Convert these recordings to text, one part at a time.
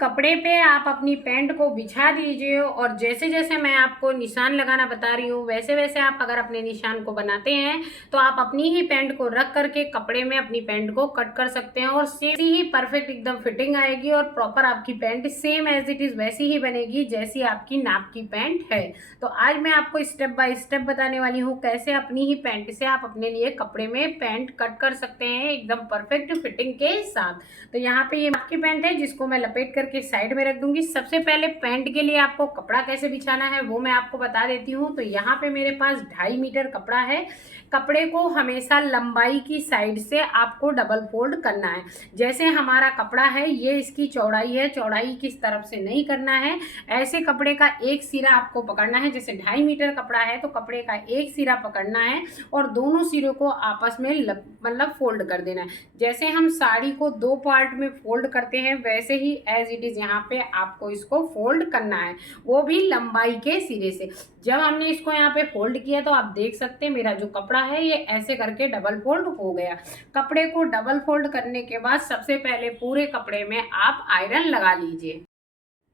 कपड़े पे आप अपनी पैंट को बिछा दीजिए और जैसे जैसे मैं आपको निशान लगाना बता रही हूँ वैसे वैसे आप अगर अपने निशान को बनाते हैं तो आप अपनी ही पैंट को रख करके कपड़े में अपनी पैंट को कट कर सकते हैं और सेम ही परफेक्ट एकदम फिटिंग आएगी और प्रॉपर आपकी pant same as it is वैसी ही बनेगी जैसी आपकी नाप की पैंट है। तो आज मैं आपको स्टेप बाय स्टेप बताने वाली हूँ कैसे अपनी ही पैंट से आप अपने लिए कपड़े में पैंट कट कर सकते हैं एकदम परफेक्ट फिटिंग के साथ। तो यहाँ पे ये आपकी पैंट है जिसको मैं लपेट करके साइड में रख दूंगी। सबसे पहले पैंट के लिए आपको कपड़ा कैसे बिछाना है वो मैं आपको बता देती हूँ। तो यहाँ पे मेरे पास 2.5 मीटर कपड़ा है। कपड़े को हमेशा लंबाई की साइड से आपको डबल फोल्ड करना है। जैसे हमारा कपड़ा है ये इसकी चौड़ाई है, चौड़ाई किस तरफ से नहीं करना है। ऐसे कपड़े का एक सिरा आपको पकड़ना है। जैसे 2.5 मीटर कपड़ा है तो कपड़े का एक सिरा पकड़ना है और दोनों सिरों को आपस में मतलब फोल्ड कर देना है। जैसे हम साड़ी को 2 पार्ट में फोल्ड करते हैं वैसे ही एज इट इज यहाँ पे आपको इसको फोल्ड करना है, वो भी लंबाई के सिरे से। जब हमने इसको यहाँ पे फोल्ड किया तो आप देख सकते हैं मेरा जो कपड़ा है ये ऐसे करके डबल फोल्ड हो गया। कपड़े को डबल फोल्ड करने के बाद सबसे पहले पूरे कपड़े में आप आयरन लगा लीजिए।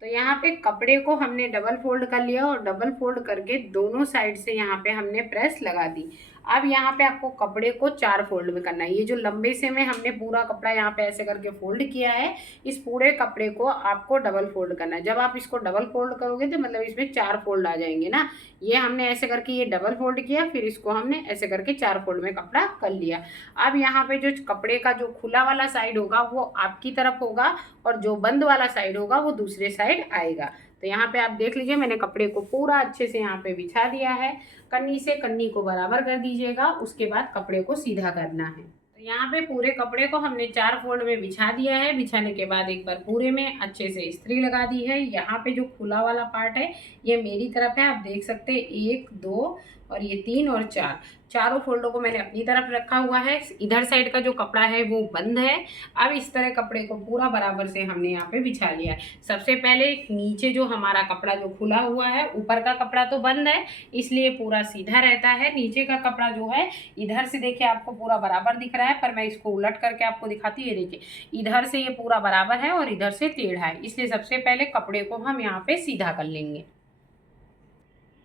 तो यहाँ पे कपड़े को हमने डबल फोल्ड कर लिया और डबल फोल्ड करके दोनों साइड से यहाँ पे हमने प्रेस लगा दी। अब यहाँ पे आपको कपड़े को 4 फोल्ड में करना है। ये जो लंबे से में हमने पूरा कपड़ा यहाँ पे ऐसे करके फोल्ड किया है, इस पूरे कपड़े को आपको डबल फोल्ड करना है। जब आप इसको डबल फोल्ड करोगे तो मतलब इसमें 4 फोल्ड आ जाएंगे ना। ये हमने ऐसे करके ये डबल फोल्ड किया, फिर इसको हमने ऐसे करके 4 फोल्ड में कपड़ा कर लिया। अब यहाँ पे जो कपड़े का जो खुला वाला साइड होगा वो आपकी तरफ होगा और जो बंद वाला साइड होगा वो दूसरे साइड आएगा। तो यहाँ पे आप देख लीजिए मैंने कपड़े को पूरा अच्छे से यहाँ पे बिछा दिया है। कन्नी से कन्नी को बराबर कर दीजिएगा, उसके बाद कपड़े को सीधा करना है। तो यहाँ पे पूरे कपड़े को हमने 4 फोल्ड में बिछा दिया है। बिछाने के बाद एक बार पूरे में अच्छे से इस्त्री लगा दी है। यहाँ पे जो खुला वाला पार्ट है ये मेरी तरफ है, आप देख सकते हैं 1 2 और ये 3 और 4, चारों फोल्डों को मैंने अपनी तरफ रखा हुआ है। इधर साइड का जो कपड़ा है वो बंद है। अब इस तरह कपड़े को पूरा बराबर से हमने यहाँ पे बिछा लिया है। सबसे पहले नीचे जो हमारा कपड़ा जो खुला हुआ है, ऊपर का कपड़ा तो बंद है इसलिए पूरा सीधा रहता है। नीचे का कपड़ा जो है इधर से देखिए आपको पूरा बराबर दिख रहा है, पर मैं इसको उलट करके आपको दिखाती हूँ। ये देखिए इधर से ये पूरा बराबर है और इधर से टेढ़ा है, इसलिए सबसे पहले कपड़े को हम यहाँ पे सीधा कर लेंगे।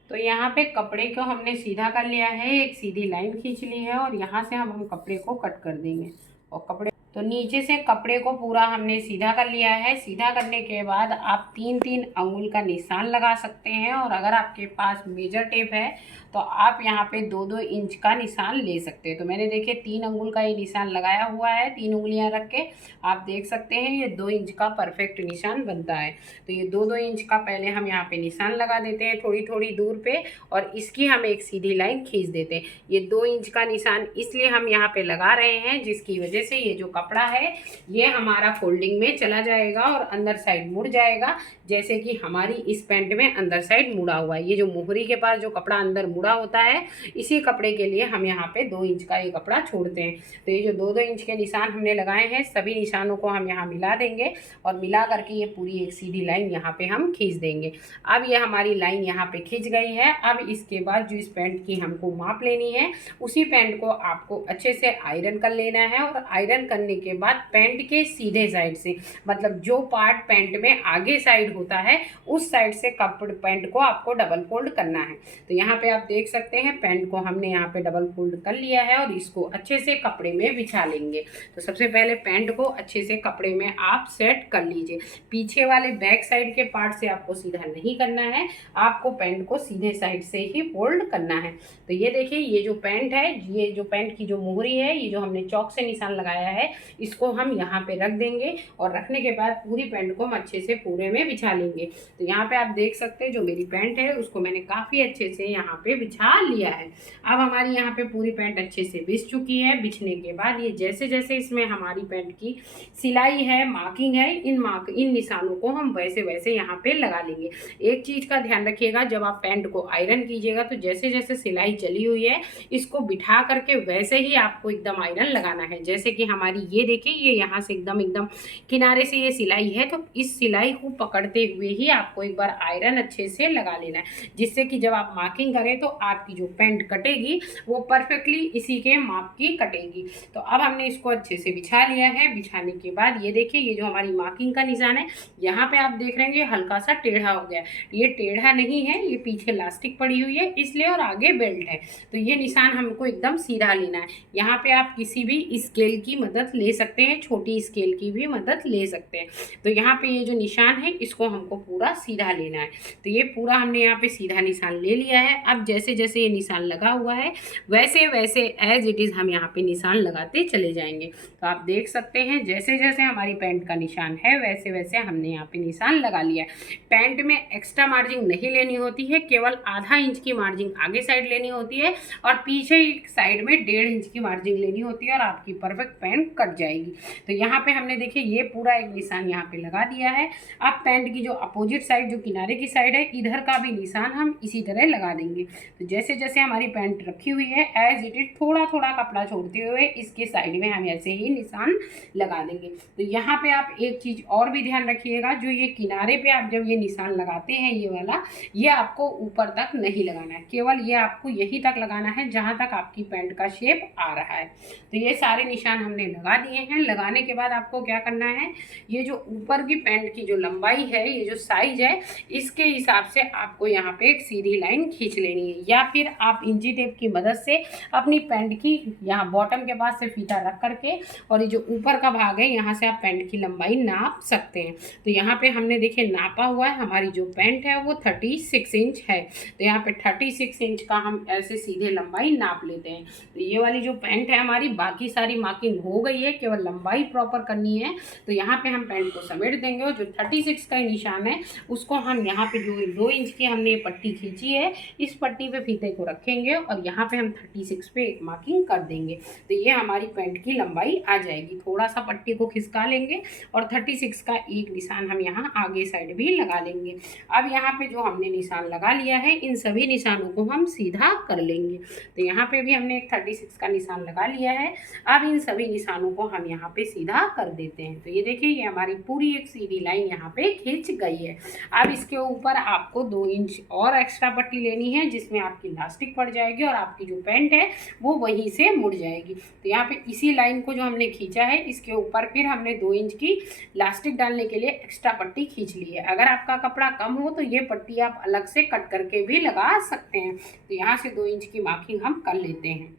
तो यहाँ पे कपड़े को हमने सीधा कर लिया है, एक सीधी लाइन खींच ली है और यहाँ से हम कपड़े को कट कर देंगे। और कपड़े तो नीचे से कपड़े को पूरा हमने सीधा कर लिया है। सीधा करने के बाद आप 3-3 अंगुल का निशान लगा सकते हैं और अगर आपके पास मेजर टेप है तो आप यहाँ पे 2-2 इंच का निशान ले सकते हैं। तो मैंने देखिए 3 अंगुल का ये निशान लगाया हुआ है, 3 उंगलियाँ रख के आप देख सकते हैं ये 2 इंच का परफेक्ट निशान बनता है। तो ये 2-2 इंच का पहले हम यहाँ पे निशान लगा देते हैं थोड़ी थोड़ी दूर पे और इसकी हम एक सीधी लाइन खींच देते हैं। ये 2 इंच का निशान इसलिए हम यहाँ पे लगा रहे हैं जिसकी वजह से ये जो कपड़ा है ये हमारा फोल्डिंग में चला जाएगा और अंदर साइड मुड़ जाएगा, जैसे कि हमारी इस पैंट में अंदर साइड मुड़ा हुआ है। ये जो मोहरी के पास जो कपड़ा अंदर मुड़ा होता है इसी कपड़े के लिए हम यहाँ पे 2 इंच का ये कपड़ा छोड़ते हैं। तो ये जो 2-2 इंच के निशान हमने लगाए हैं सभी निशानों को हम यहाँ मिला देंगे और मिला करके ये पूरी एक सीधी लाइन यहाँ पे हम खींच देंगे। अब ये हमारी लाइन यहाँ पे खींच गई है। अब इसके बाद जो इस पैंट की हमको माप लेनी है उसी पैंट को आपको अच्छे से आयरन कर लेना है और आयरन करने के बाद पैंट के सीधे साइड से मतलब जो पार्ट पैंट में आगे साइड होता है उस साइड से कपड़े पैंट को आपको डबल फोल्ड करना है। तो यहाँ पे आप देख सकते हैं पैंट को हमने यहाँ पे डबल फोल्ड कर लिया है और इसको अच्छे से कपड़े में बिछा लेंगे। तो सबसे पहले पैंट को अच्छे से कपड़े में आप सेट कर लीजिए। पीछे वाले बैक साइड के पार्ट से आपको सीधा नहीं करना है, आपको पैंट को सीधे साइड से ही फोल्ड करना है। तो ये देखिए ये जो पैंट है, ये जो पैंट की जो मोहरी है, ये जो हमने चौक से निशान लगाया है इसको हम यहाँ पे रख देंगे और रखने के बाद पूरी पैंट को हम अच्छे से पूरे में बिछा लेंगे। तो यहाँ पे आप देख सकते हैं जो मेरी पैंट है उसको मैंने काफ़ी अच्छे से यहाँ पे बिछा लिया है। अब हमारी यहाँ पे पूरी पैंट अच्छे से बिछ चुकी है। बिछने के बाद ये जैसे जैसे इसमें हमारी पैंट की सिलाई है, मार्किंग है, इन निशानों को हम वैसे वैसे यहाँ पे लगा लेंगे। एक चीज़ का ध्यान रखिएगा, जब आप पैंट को आयरन कीजिएगा तो जैसे जैसे सिलाई चली हुई है इसको बिठा करके वैसे ही आपको एकदम आयरन लगाना है। जैसे कि हमारी ये देखिए ये यहाँ से एकदम एकदम किनारे से ये सिलाई है, तो इस सिलाई को पकड़ते हुए ही आपको एक बार आयरन अच्छे से लगा लेना है, जिससे कि जब आप मार्किंग करें तो आपकी जो पैंट कटेगी वो परफेक्टली इसी के माप की कटेगी। तो अब हमने इसको अच्छे से बिछा लिया है। बिछाने के बाद ये देखिए ये जो हमारी मार्किंग का निशान है, यहाँ पे आप देख रहे हैं हल्का सा टेढ़ा हो गया। ये टेढ़ा नहीं है, ये पीछे इलास्टिक पड़ी हुई है इसलिए, और आगे बेल्ट है, तो ये निशान हमको एकदम सीधा लेना है। यहाँ पे आप किसी भी स्केल की मदद ले सकते हैं, छोटी स्केल की भी मदद ले सकते हैं। तो यहाँ पे ये जो निशान है इसको हमको पूरा सीधा लेना है। तो ये पूरा हमने यहाँ पे सीधा निशान ले लिया है। अब जैसे जैसे ये निशान लगा हुआ है वैसे वैसे एज इट इज़ हम यहाँ पे निशान लगाते चले जाएंगे। तो आप देख सकते हैं जैसे जैसे हमारी पैंट का निशान है वैसे वैसे हमने यहाँ पे निशान लगा लिया है। पैंट में एक्स्ट्रा मार्जिन नहीं लेनी होती है, केवल आधा इंच की मार्जिन आगे साइड लेनी होती है और पीछे साइड में 1.5 इंच की मार्जिन लेनी होती है और आपकी परफेक्ट पैंट कट जाएगी। तो यहाँ पे हमने देखिए ये पूरा एक निशान यहाँ पे लगा दिया है। अब पैंट की जो अपोजिट साइड, जो किनारे की साइड है, इधर का भी निशान हम इसी तरह लगा देंगे। तो जैसे जैसे हमारी पैंट रखी हुई है एज इट इज थोड़ा थोड़ा कपड़ा छोड़ते हुए इसके साइड में हम ऐसे ही निशान लगा देंगे। तो यहाँ पे आप एक चीज़ और भी ध्यान रखिएगा, जो ये किनारे पे आप जब ये निशान लगाते हैं ये वाला, ये आपको ऊपर तक नहीं लगाना है, केवल ये आपको यहीं तक लगाना है जहाँ तक आपकी पैंट का शेप आ रहा है। तो ये सारे निशान हमने लगा दिए हैं। लगाने के बाद आपको क्या करना है, ये जो ऊपर की पैंट की जो लंबाई है, ये जो साइज है, इसके हिसाब से आपको यहाँ पे एक सीधी लाइन खींच लेनी है, या फिर आप इंची टेप की मदद से अपनी पैंट की यहाँ बॉटम के पास से फीता रख करके और ये जो ऊपर का भाग है यहाँ से आप पैंट की लंबाई नाप सकते हैं। तो यहाँ पे हमने देखिए नापा हुआ है, हमारी जो पैंट है वो 36 इंच है। तो यहाँ पे 36 इंच का हम ऐसे सीधे लंबाई नाप लेते हैं। तो ये वाली जो पैंट है हमारी, बाकी सारी मार्किंग हो गई है, केवल लंबाई प्रॉपर करनी है। तो यहाँ पे हम पैंट को समेट देंगे और जो 36 का निशान है उसको हम यहाँ पे जो 2 इंच की हमने पट्टी खींची है इस पट्टी पे फीते को रखेंगे और यहाँ पे हम 36 पे एक मार्किंग कर देंगे। तो ये हमारी पैंट की लंबाई आ जाएगी। थोड़ा सा पट्टी को खिसका लेंगे और 36 का एक निशान हम यहाँ आगे साइड भी लगा लेंगे। अब यहाँ पे जो हमने निशान लगा लिया है इन सभी निशानों को हम सीधा कर लेंगे। तो यहाँ पे भी हमने एक 36 का निशान लगा लिया है। अब इन सभी निशानों को हम यहाँ पे सीधा कर देते हैं। तो ये देखिए ये हमारी पूरी एक सीधी लाइन यहाँ पे खींच गई है। अब इसके ऊपर आपको 2 इंच और एक्स्ट्रा पट्टी लेनी है, जिसमें आपकी इलास्टिक पड़ जाएगी और आपकी जो पैंट है वो वहीं से मुड़ जाएगी। तो यहाँ पे इसी लाइन को जो हमने खींचा है इसके ऊपर फिर हमने 2 इंच की इलास्टिक डालने के लिए एक्स्ट्रा पट्टी खींच ली है। अगर आपका कपड़ा कम हो तो ये पट्टी आप अलग से कट करके भी लगा सकते हैं। तो यहाँ से 2 इंच की मार्किंग हम कर लेते हैं।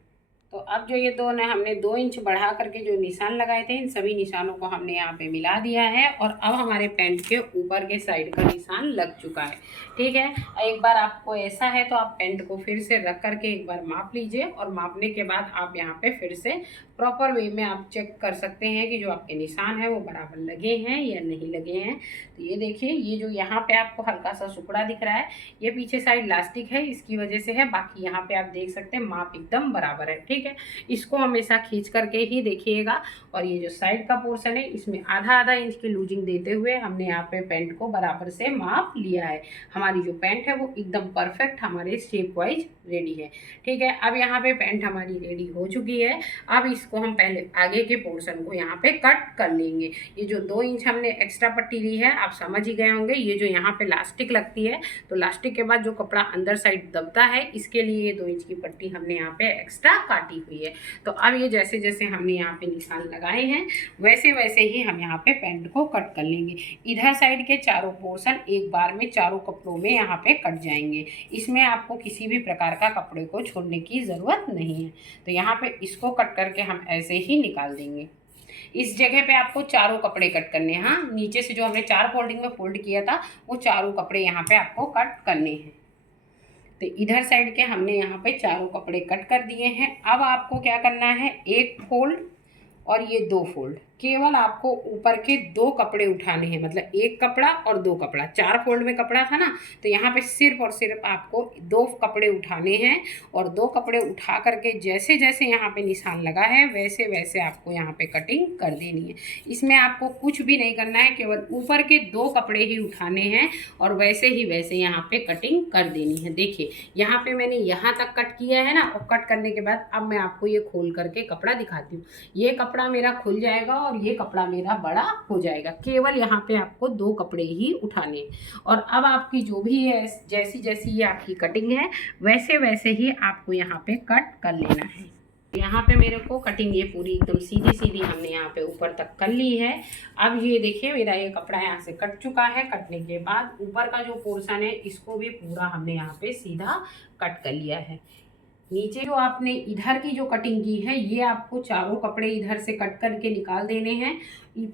तो अब जो ये हमने 2 इंच बढ़ा करके जो निशान लगाए थे इन सभी निशानों को हमने यहाँ पे मिला दिया है और अब हमारे पैंट के ऊपर के साइड का निशान लग चुका है। ठीक है, एक बार आपको ऐसा है तो आप पैंट को फिर से रख करके एक बार माप लीजिए और मापने के बाद आप यहाँ पे फिर से प्रॉपर वे में आप चेक कर सकते हैं कि जो आपके निशान है वो बराबर लगे हैं या नहीं लगे हैं। तो ये देखिए ये जो यहाँ पे आपको हल्का सा सुकड़ा दिख रहा है ये पीछे साइड इलास्टिक है, इसकी वजह से है। बाकी यहाँ पे आप देख सकते हैं माप एकदम बराबर है। ठीक है, इसको हमेशा खींच करके ही देखिएगा। और ये जो साइड का पोर्शन है इसमें आधा इंच की लूजिंग देते हुए हमने यहाँ पे पैंट को बराबर से माप लिया है। हमारी जो पैंट है वो एकदम परफेक्ट हमारे शेप वाइज रेडी है। ठीक है, अब यहाँ पे पैंट हमारी रेडी हो चुकी है। अब इसको हम पहले आगे के पोर्शन को यहाँ पे कट कर लेंगे। ये जो 2 इंच हमने एक्स्ट्रा पट्टी ली है आप समझ ही गए होंगे, ये जो यहाँ पे लास्टिक लगती है तो लास्टिक के बाद जो कपड़ा अंदर साइड दबता है इसके लिए ये 2 इंच की पट्टी हमने यहाँ पे एक्स्ट्रा काटी हुई है। तो अब ये जैसे जैसे हमने यहाँ पे निशान लगाए हैं वैसे वैसे ही हम यहाँ पे पैंट को कट कर लेंगे। इधर साइड के चारों पोर्शन एक बार में चारों कपड़ों में यहाँ पे कट जाएंगे। इसमें आपको किसी भी प्रकार का कपड़े को छोड़ने की ज़रूरत नहीं है। तो यहाँ पे इसको कट करके हम ऐसे ही निकाल देंगे। इस जगह पे आपको चारों कपड़े कट करने हैं। हाँ, नीचे से जो हमने 4 फोल्डिंग में फोल्ड किया था वो चारों कपड़े यहाँ पे आपको कट करने हैं। तो इधर साइड के हमने यहाँ पे चारों कपड़े कट कर दिए हैं। अब आपको क्या करना है, एक फोल्ड और ये 2 फोल्ड। केवल आपको ऊपर के 2 कपड़े उठाने हैं, मतलब 1 कपड़ा और 2 कपड़ा, 4 फोल्ड में कपड़ा था ना, तो यहाँ पे सिर्फ और सिर्फ आपको 2 कपड़े उठाने हैं और 2 कपड़े उठा करके जैसे जैसे यहाँ पे निशान लगा है वैसे वैसे आपको यहाँ पे कटिंग कर देनी है। इसमें आपको कुछ भी नहीं करना है, केवल ऊपर के 2 कपड़े ही उठाने हैं और वैसे ही वैसे यहाँ पे कटिंग कर देनी है। देखिए यहाँ पे मैंने यहाँ तक कट किया है ना, और कट करने के बाद अब मैं आपको ये खोल करके कपड़ा दिखाती हूँ। ये कपड़ा मेरा खुल जाएगा और ये कपड़ा मेरा बड़ा हो जाएगा। केवल यहाँ पे आपको 2 कपड़े ही उठाने हैं और अब आपकी जो भी है जैसी जैसी ये आपकी कटिंग है वैसे वैसे ही आपको यहाँ पे कट कर लेना है। यहाँ पे मेरे को कटिंग ये पूरी एकदम सीधी सीधी हमने यहाँ पे ऊपर तक कर ली है। अब ये देखिए मेरा ये कपड़ा यहाँ से कट चुका है। कटने के बाद ऊपर का जो पोर्शन है इसको भी पूरा हमने यहाँ पे सीधा कट कर लिया है। नीचे जो आपने इधर की जो कटिंग की है ये आपको चारों कपड़े इधर से कट करके निकाल देने हैं।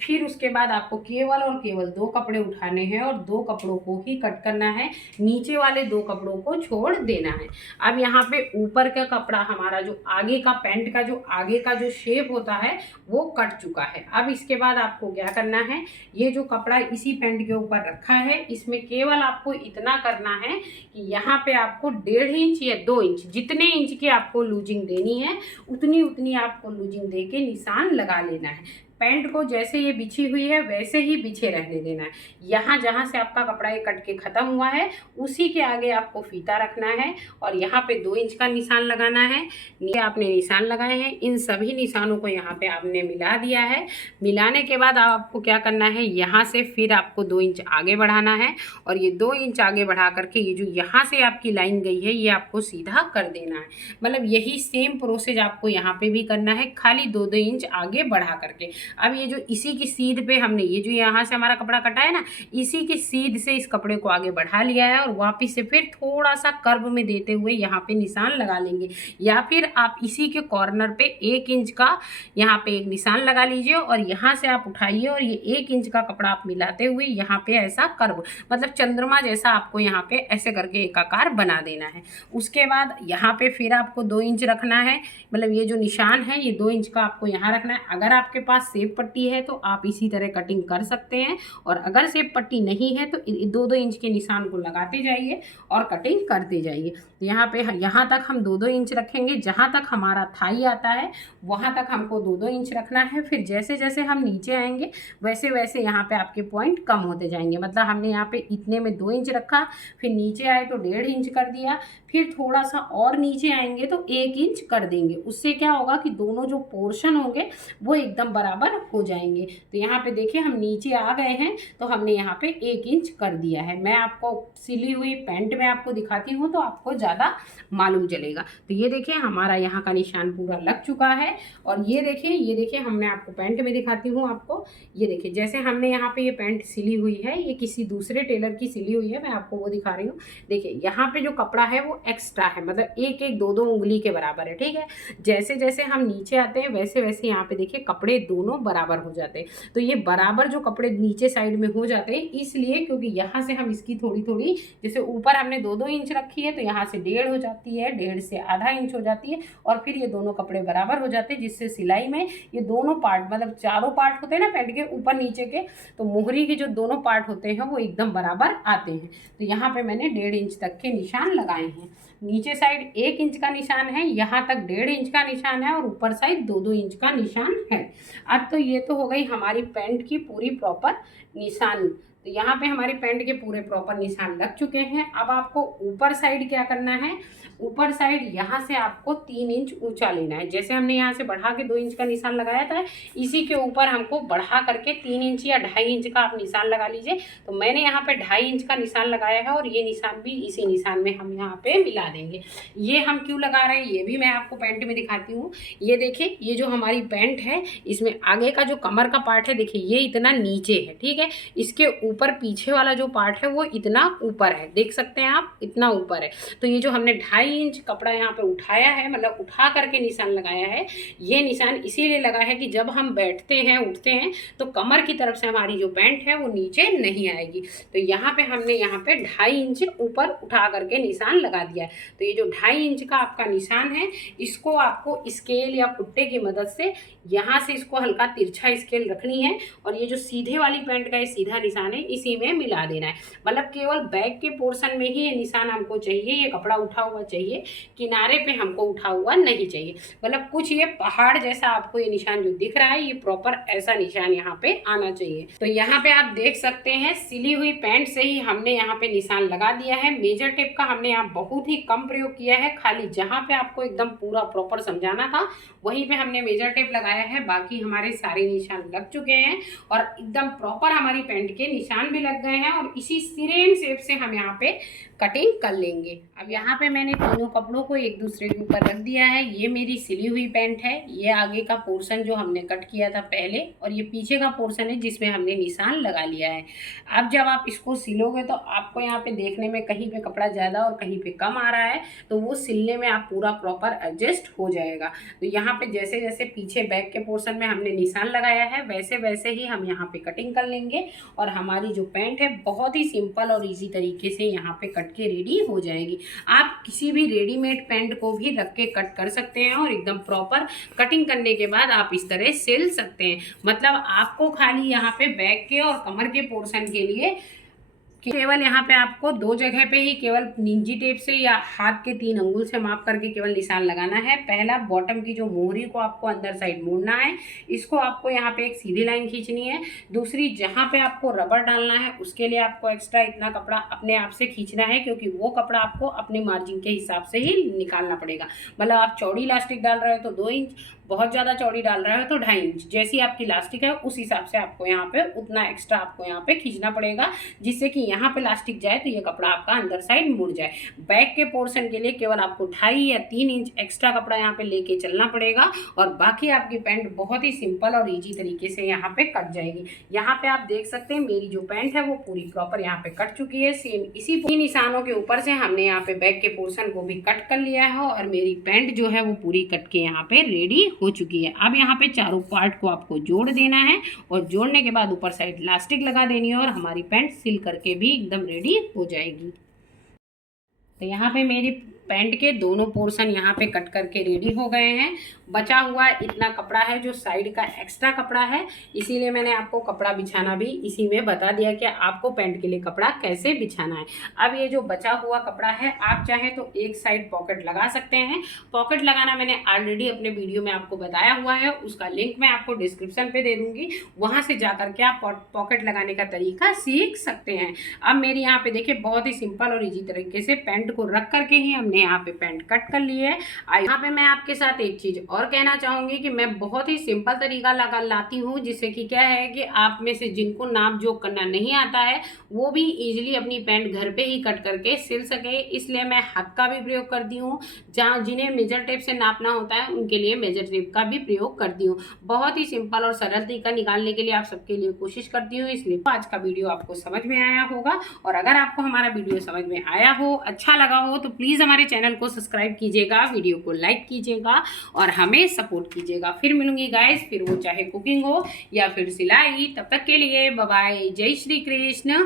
फिर उसके बाद आपको केवल और केवल 2 कपड़े उठाने हैं और 2 कपड़ों को ही कट करना है, नीचे वाले 2 कपड़ों को छोड़ देना है। अब यहाँ पे ऊपर का कपड़ा हमारा जो आगे का पैंट का जो आगे का जो शेप होता है वो कट चुका है। अब इसके बाद आपको क्या करना है, ये जो कपड़ा इसी पैंट के ऊपर रखा है इसमें केवल आपको इतना करना है कि यहाँ पे आपको 1.5 इंच या 2 इंच, जितने इंच की आपको लूजिंग देनी है उतनी उतनी आपको लूजिंग दे के निशान लगा लेना है। पैंट को जैसे ये बिछी हुई है वैसे ही बिछे रहने देना है। यहाँ जहाँ से आपका कपड़ा ये कट के ख़त्म हुआ है उसी के आगे आपको फीता रखना है और यहाँ पे 2 इंच का निशान लगाना है। नीचे आपने निशान लगाए हैं, इन सभी निशानों को यहाँ पे आपने मिला दिया है। मिलाने के बाद आपको क्या करना है, यहाँ से फिर आपको 2 इंच आगे बढ़ाना है और ये 2 इंच आगे बढ़ा करके ये जो यहाँ से आपकी लाइन गई है ये आपको सीधा कर देना है। मतलब यही सेम प्रोसेस आपको यहाँ पे भी करना है, खाली 2-2 इंच आगे बढ़ा करके। अब ये जो इसी की सीध पे हमने ये जो यहाँ से हमारा कपड़ा कटा है ना, इसी की सीध से इस कपड़े को आगे बढ़ा लिया है और वापस से फिर थोड़ा सा कर्व में देते हुए यहाँ पे निशान लगा लेंगे। या फिर आप इसी के कॉर्नर पे 1 इंच का यहाँ पे एक निशान लगा लीजिए और यहाँ से आप उठाइए और ये 1 इंच का कपड़ा आप मिलाते हुए यहाँ पे ऐसा कर्व, मतलब चंद्रमा जैसा आपको यहाँ पे ऐसे करके एक आकार बना देना है। उसके बाद यहाँ पे फिर आपको 2 इंच रखना है, मतलब ये जो निशान है ये 2 इंच का आपको यहाँ रखना है। अगर आपके पास सेब पट्टी है तो आप इसी तरह कटिंग कर सकते हैं और अगर सेब पट्टी नहीं है तो 2-2 इंच के निशान को लगाते जाइए और कटिंग करते जाइए। तो यहाँ तक हम 2-2 इंच रखेंगे, जहाँ तक हमारा थाई आता है वहाँ तक हमको 2-2 इंच रखना है। फिर जैसे जैसे हम नीचे आएंगे वैसे वैसे यहाँ पे आपके पॉइंट कम होते जाएंगे। मतलब हमने यहाँ पे इतने में 2 इंच रखा, फिर नीचे आए तो 1.5 इंच कर दिया, फिर थोड़ा सा और नीचे आएंगे तो 1 इंच कर देंगे। उससे क्या होगा कि दोनों जो पोर्शन होंगे वो एकदम बराबर हो जाएंगे। तो यहाँ पे देखिए हम नीचे आ गए हैं तो हमने यहाँ पे 1 इंच कर दिया है। मैं आपको सिली हुई पैंट में आपको दिखाती हूँ तो आपको ज़्यादा मालूम चलेगा। तो ये देखिए हमारा यहाँ का निशान पूरा लग चुका है और ये देखिए हमने आपको पैंट में दिखाती हूँ आपको। ये देखिए जैसे हमने यहाँ पे ये पैंट सिली हुई है, ये किसी दूसरे टेलर की सिली हुई है, मैं आपको वो दिखा रही हूँ। देखिए यहाँ पे जो कपड़ा है वो एक्स्ट्रा है, मतलब 1-1 2-2 उंगली के बराबर है, ठीक है। जैसे जैसे हम नीचे आते हैं वैसे वैसे यहाँ पे देखिए कपड़े दोनों बराबर हो जाते हैं। तो ये बराबर जो कपड़े नीचे साइड में हो जाते हैं इसलिए क्योंकि यहाँ से हम इसकी थोड़ी थोड़ी, जैसे ऊपर हमने 2-2 इंच रखी है तो यहाँ से 1.5 हो जाती है, 1.5 से आधा इंच हो जाती है और फिर ये दोनों कपड़े बराबर हो जाते हैं, जिससे सिलाई में ये दोनों पार्ट, मतलब चारों पार्ट होते हैं ना पैंट के ऊपर नीचे के, तो मोहरी के जो दोनों पार्ट होते हैं वो एकदम बराबर आते हैं। तो यहाँ पे मैंने 1.5 इंच तक के निशान लगाए हैं। नीचे साइड 1 इंच का निशान है, यहाँ तक 1.5 इंच का निशान है और ऊपर साइड 2-2 इंच का निशान है। अब तो ये तो हो गई हमारी पैंट की पूरी प्रॉपर निशान। तो यहाँ पे हमारी पैंट के पूरे प्रॉपर निशान लग चुके हैं। अब आपको ऊपर साइड क्या करना है, ऊपर साइड यहाँ से आपको 3 इंच ऊंचा लेना है। जैसे हमने यहाँ से बढ़ा के 2 इंच का निशान लगाया था, इसी के ऊपर हमको बढ़ा करके 3 इंच या 2.5 इंच का आप निशान लगा लीजिए। तो मैंने यहाँ पे 2.5 इंच का निशान लगाया है और ये निशान भी इसी निशान में हम यहाँ पे मिला देंगे। ये हम क्यों लगा रहे हैं ये भी मैं आपको पैंट में दिखाती हूँ। ये देखिए ये जो हमारी पैंट है इसमें आगे का जो कमर का पार्ट है देखिए ये इतना नीचे है, ठीक है। है, इसके ऊपर पीछे वाला जो पार्ट है वो इतना ऊपर है, देख सकते हैं आप, इतना ऊपर है। तो ये जो हमने 2.5 इंच कपड़ा यहाँ पे उठाया है, मतलब उठा करके निशान लगाया है, ये निशान इसीलिए लगा है कि जब हम बैठते हैं उठते हैं तो कमर की तरफ से हमारी जो पैंट है वो नीचे नहीं आएगी। तो यहाँ पे हमने यहाँ पे 2.5 इंच ऊपर उठा करके निशान लगा दिया है। तो ये जो 2.5 इंच का आपका निशान है, इसको आपको स्केल या पुट्टे की मदद से यहाँ से इसको हल्का तिरछा स्केल रखनी है और ये जो सीधे वाली पैंट का ये सीधा निशान है इसी में मिला देना है। मतलब केवल बैक के पोर्शन में ही ये निशान हमको चाहिए, ये कपड़ा उठा हुआ चाहिए, किनारे पे हमको उठा हुआ नहीं चाहिए। मतलब कुछ ये पहाड़ जैसा आपको ये निशान जो दिख रहा है, ये प्रॉपर ऐसा निशान यहाँ पे आना चाहिए। तो यहाँ पे आप देख सकते हैं सिली हुई पैंट से ही हमने यहाँ पे निशान लगा दिया है। मेजर टेप का हमने यहाँ बहुत ही कम प्रयोग किया है, खाली जहाँ पे आपको एकदम पूरा प्रॉपर समझाना था वहीं पे हमने मेजर टेप लगाया है। बाकी हमारे सारे निशान लग चुके हैं और एकदम प्रॉपर हमारी पैंट के निशान भी लग गए हैं और इसी सेम शेप से हम यहाँ पे कटिंग कर लेंगे। अब यहाँ पे मैंने तीनों कपड़ों को एक दूसरे के ऊपर रख दिया है। ये मेरी सिली हुई पैंट है, ये आगे का पोर्शन जो हमने कट किया था पहले, और ये पीछे का पोर्शन है जिसमें हमने निशान लगा लिया है। अब जब आप इसको सिलोगे तो आपको यहाँ पे देखने में कहीं पे कपड़ा ज़्यादा और कहीं पे कम आ रहा है, तो वो सिलने में आप पूरा प्रॉपर एडजस्ट हो जाएगा। तो यहाँ पे जैसे जैसे पीछे बैक के पोर्शन में हमने निशान लगाया है वैसे वैसे ही हम यहाँ पे कटिंग कर लेंगे और हमारी जो पैंट है बहुत ही सिंपल और ईजी तरीके से यहाँ पे कट के रेडी हो जाएगी। आप किसी भी रेडीमेड पैंट को भी रख के कट कर सकते हैं और एकदम प्रॉपर कटिंग करने के बाद आप इस तरह सिल सकते हैं। मतलब आपको खाली यहाँ पे बैक के और कमर के पोर्शन के लिए केवल यहाँ पे आपको 2 जगह पे ही केवल निंजी टेप से या हाथ के 3 अंगुल से माप करके केवल निशान लगाना है। पहला बॉटम की जो मोहरी को आपको अंदर साइड मोड़ना है, इसको आपको यहाँ पे एक सीधी लाइन खींचनी है। दूसरी जहाँ पे आपको रबर डालना है उसके लिए आपको एक्स्ट्रा इतना कपड़ा अपने आप से खींचना है, क्योंकि वो कपड़ा आपको अपने मार्जिन के हिसाब से ही निकालना पड़ेगा। मतलब आप चौड़ी इलास्टिक डाल रहे हो तो 2 इंच, बहुत ज़्यादा चौड़ी डाल रहे हो तो 2.5 इंच, जैसी आपकी इलास्टिक है उस हिसाब से आपको यहाँ पे उतना एक्स्ट्रा आपको यहाँ पे खींचना पड़ेगा, जिससे कि यहाँ पे इलास्टिक जाए तो ये कपड़ा आपका अंदर साइड मुड़ जाए। बैक के पोर्शन के लिए केवल आपको 2.5 या 3 इंच एक्स्ट्रा कपड़ा यहाँ पे लेके चलना पड़ेगा और बाकी आपकी पैंट बहुत ही सिंपल और ईजी तरीके से यहाँ पे कट जाएगी। यहाँ पे आप देख सकते हैं मेरी जो पैंट है वो पूरी प्रॉपर यहाँ पे कट चुकी है। सेम इसी निशानों के ऊपर से हमने यहाँ पे बैक के पोर्शन को भी कट कर लिया है और मेरी पैंट जो है वो पूरी कट के यहाँ पे रेडी हो चुकी है। अब यहाँ पे चारों पार्ट को आपको जोड़ देना है और जोड़ने के बाद ऊपर साइड इलास्टिक लगा देनी है और हमारी पैंट सिल करके भी एकदम रेडी हो जाएगी। तो यहाँ पे मेरी पैंट के दोनों पोर्शन यहाँ पे कट करके रेडी हो गए हैं। बचा हुआ इतना कपड़ा है जो साइड का एक्स्ट्रा कपड़ा है, इसीलिए मैंने आपको कपड़ा बिछाना भी इसी में बता दिया कि आपको पैंट के लिए कपड़ा कैसे बिछाना है। अब ये जो बचा हुआ कपड़ा है, आप चाहें तो एक साइड पॉकेट लगा सकते हैं। पॉकेट लगाना मैंने ऑलरेडी अपने वीडियो में आपको बताया हुआ है, उसका लिंक मैं आपको डिस्क्रिप्शन पे दे दूँगी, वहाँ से जा कर के आप पॉकेट लगाने का तरीका सीख सकते हैं। अब मेरी यहाँ पे देखिए बहुत ही सिंपल और ईजी तरीके से पैंट को रख करके ही हमने यहाँ पे पैंट कट कर ली है। यहाँ पे मैं आपके साथ एक चीज और कहना चाहूंगी कि मैं बहुत ही सिंपल तरीका लाती हूँ, जिससे कि क्या है कि आप में से जिनको नाप जोक करना नहीं आता है वो भी इजीली अपनी पैंट घर पे ही कट करके सिल सके। इसलिए मैं हाथ का भी प्रयोग करती हूँ, जहाँ जिन्हें मेजर टेप से नापना होता है उनके लिए मेजर टेप का भी प्रयोग करती हूँ। बहुत ही सिंपल और सरल तरीका निकालने के लिए आप सबके लिए कोशिश करती हूँ। इसलिए आज का वीडियो आपको समझ में आया होगा, और अगर आपको हमारा वीडियो समझ में आया हो, अच्छा लगा हो, तो प्लीज़ हमारे चैनल को सब्सक्राइब कीजिएगा, वीडियो को लाइक कीजिएगा और हमें सपोर्ट कीजिएगा। फिर मिलूंगी गाइस, फिर वो चाहे कुकिंग हो या फिर सिलाई। तब तक के लिए बाय बाय, जय श्री कृष्ण।